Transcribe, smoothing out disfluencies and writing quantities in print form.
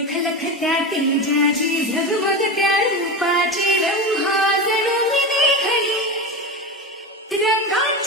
लख लख त्या तेजाची झगमग त्या रूपाची रंभा जणू मी देखली रंगात